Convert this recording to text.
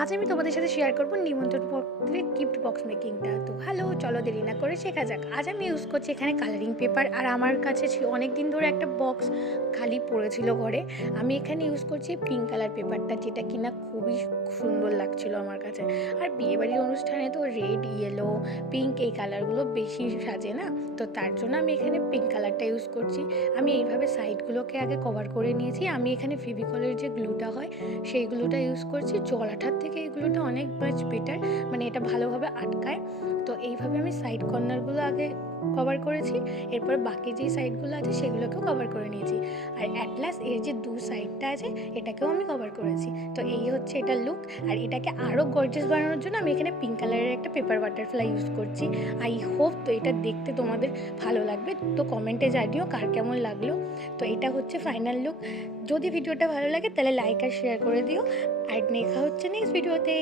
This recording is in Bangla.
আজ আমি তোমাদের সাথে শেয়ার করব নিমন্ত্রণ পত্রের গিফট বক্স মেকিংটা। তো হ্যালো, চলো দেরি না করে শেখা যাক। আজ আমি ইউজ করছি এখানে কালারিং পেপার, আর আমার কাছে অনেক দিন ধরে একটা বক্স খালি পড়েছিল ঘরে। আমি এখানে ইউজ করছি পিঙ্ক কালার পেপারটা, যেটা কিনা খুবই সুন্দর লাগছিল আমার কাছে। আর বিয়েবাড়ির অনুষ্ঠানে তো রেড, ইয়েলো, পিঙ্ক এই কালারগুলো বেশি সাজে না, তো তার জন্য আমি এখানে পিঙ্ক কালারটা ইউজ করছি। আমি এইভাবে সাইডগুলোকে আগে কভার করে নিয়েছি। আমি এখানে ফেভিকলের যে গ্লুটা হয় সেই গ্লুটা ইউজ করছি। জল আঠার থেকে এই গ্লুটা অনেক মাচ বেটার, মানে এটা ভালোভাবে আটকায়। তো এইভাবে আমি সাইড কর্নারগুলো আগে কভার করেছি, এরপর বাকি যেই সাইডগুলো আছে সেগুলোকেও কভার করে নিয়েছি। আর অ্যাট লাস্ট এর যে দু সাইডটা আছে এটাকেও আমি কভার করেছি। তো এই হচ্ছে এটা লুক। আর এটাকে আরও গর্জিয়াস বানানোর জন্য আমি এখানে পিঙ্ক কালারের একটা পেপার বাটারফ্লাই ইউজ করছি। আই হোপ তো এটা দেখতে তোমাদের ভালো লাগবে, তো কমেন্টে জানিও কার কেমন লাগলো। তো এটা হচ্ছে ফাইনাল লুক। যদি ভিডিওটা ভালো লাগে তাহলে লাইক আর শেয়ার করে দিও। আর দেখা হচ্ছে নেক্সট ভিডিওতে।